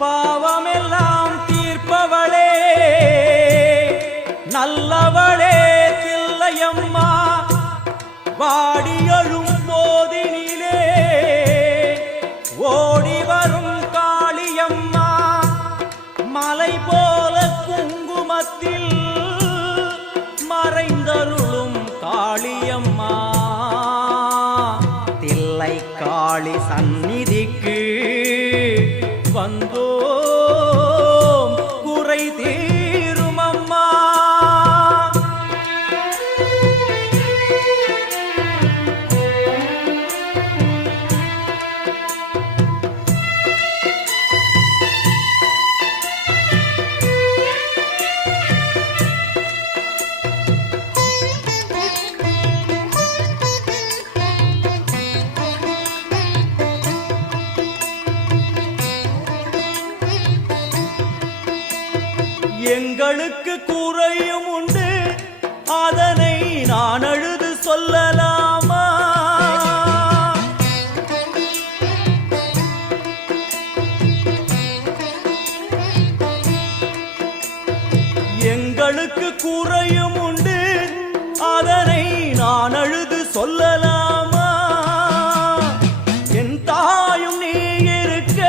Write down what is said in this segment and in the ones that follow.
பாவமெல்லாம் தீர்ப்பவளே நல்லவளே தில்லையம்மா வாடியழும் போதினிலே ஓடி வரும் காளியம்மா மலை போல குங்குமத்தில் மறைந்தருளும் காளியம்மா தில்லை காளி சந்நிதிக்கு வந்தோம் குறை தீரும் அம்மா. எங்களுக்கு குறையும் உண்டு அதனை நான் அழுது சொல்லலாமா? எங்களுக்கு குறையும் உண்டு அதனை நான் அழுது சொல்லலாமா? என் தாயும் நீ இருக்க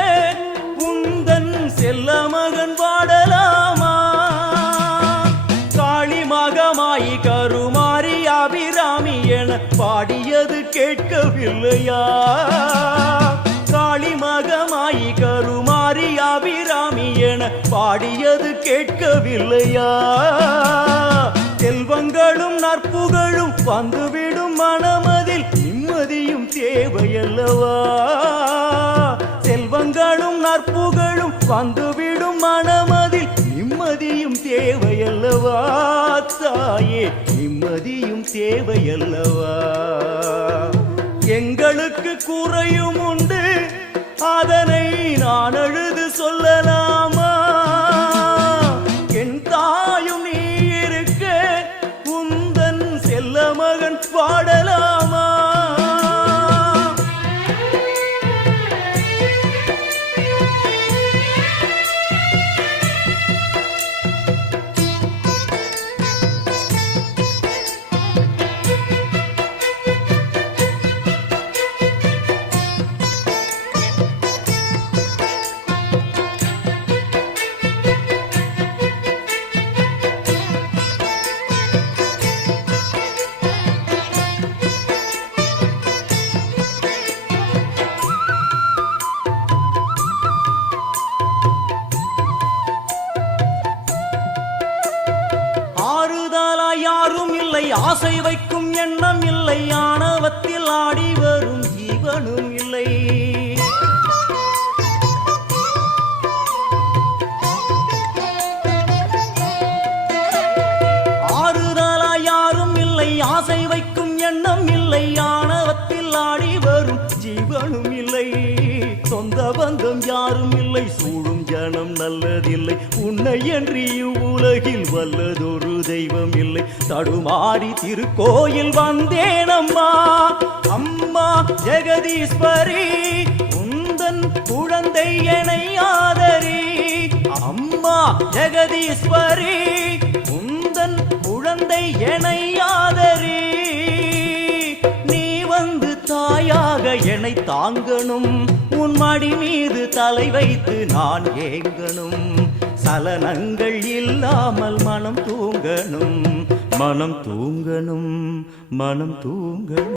உந்தன் செல்ல மகன் வாடலாமா? கருமாரி அபிராமி என பாடியது கேட்கவில்லையா? காளி மகமாயி கருமாரி அபிராமி என பாடியது கேட்கவில்லையா? செல்வங்களும் நற்புகழும் வந்துவிடும் மனமதில் நிம்மதியும் தேவையல்லவா? செல்வங்களும் நற்புகழும் வந்துவிடும் மனமதில் நிம்மதியும் தேவையல்லவா? தாயே நிம்மதியும் தேவையல்லவா? எங்களுக்கு குறையும் உண்டு அதனை நான் அழுது சொல்லலாமா? என் தாயும் நீ இருக்க உந்தன் செல்ல மகன் பாடலாமா? யாரும் இல்லை ஆசை வைக்கும் எண்ணம் இல்லை ஆணவத்தில் ஆடி வரும் ஜீவனும் இல்லை. ஆறுதலா யாரும் இல்லை ஆசை வைக்கும் எண்ணம் இல்லை ஆணவத்தில் ஆடி வரும் ஜீவனும் இல்லை. சொந்த பந்தம் யாரும் இல்லை சூழும் ஜனம் நல்லதில்லை உன்னை என்று இவ்வுலகில் வல்லதொரு தெய்வம் இல்லை. தடுமாறி திருக்கோயில் வந்தேன் அம்மா அம்மா ஜெகதீஸ்வரி உந்தன் குழந்தை என்னை ஆதரி. அம்மா ஜெகதீஸ்வரி உந்தன் குழந்தை என்னை ஆதரி. நீ வந்து தாயாக என்னை தாங்கணும் உன் மடி மீது தலை வைத்து நான் ஏங்கணும். சலனங்கள் இல்லாமல் மனம் தூங்கணும் மனம் தூங்கணும் மனம் தூங்கணும்.